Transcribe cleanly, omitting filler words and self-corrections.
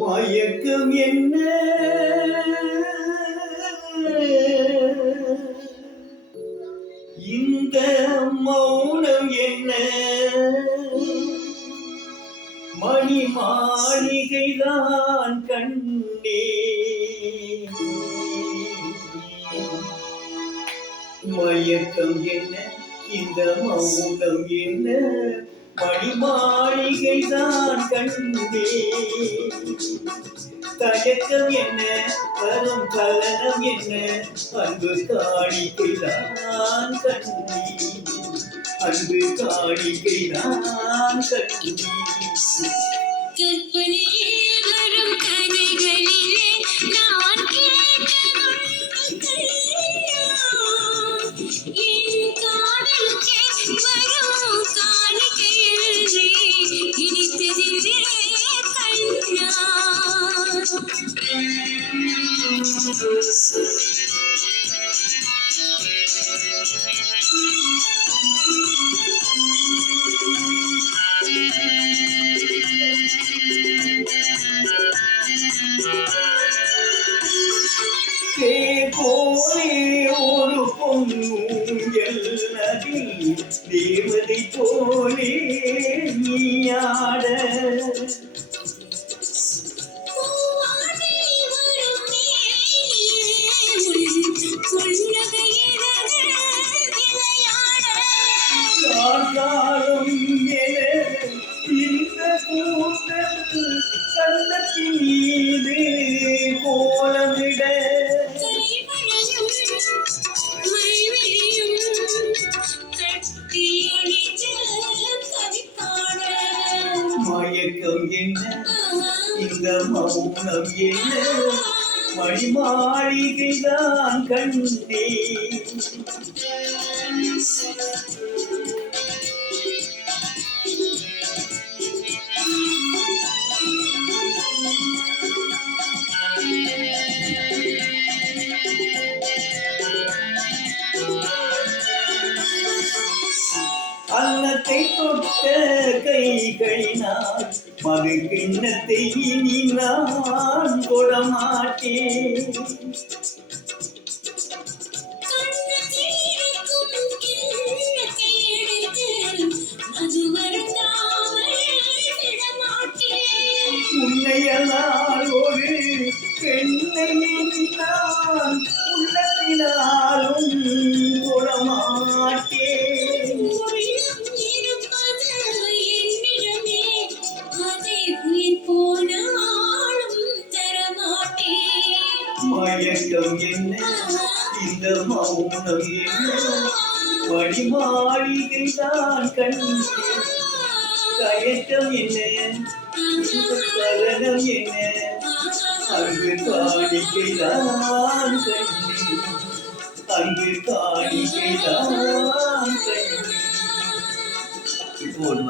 மயக்கம் என்ன இந்த மௌனம் என்ன மணி மாளிகைதான் கண்ணே மயக்கம் என்ன இந்த மௌனம் என்ன மணி மாளிகைதான் கண்ணே தயக்கம் என்ன வரும் கலனம் என்ன அன்பு காணிக்கைதான் கண்ணே அன்பு காணிக்கைதான் கண்ணே போலே ஒரு பொங்கல் நதில் தேவதை போலே நீயாட காலம் இந்த கூட்டத்தில் கண்ணத்தின் மீது கோலமிட மயக்கம் என்ன இந்த மௌனம் என்ன மணி மாளிகைதான் கண்ணே அன்னத்தை தொட்ட கைகளினால் மது கிண்ணத்தை இனி நான் கொடமாட்டேன் உன்னையனால் ஒரு பெண்ணை நான் உள்ளத்தினாலும் கொடமாட்டேன் மயக்கம் என்ன இந்த மௌனம் என்ன மணி மாளிகைதான் கண்ணே தயக்கம் என்ன கலனம் என்ன அங்கு காணிக்கைதான் கண்ணே அங்கு காணிக்கைதான் கண்ணே இப்போ ஒரு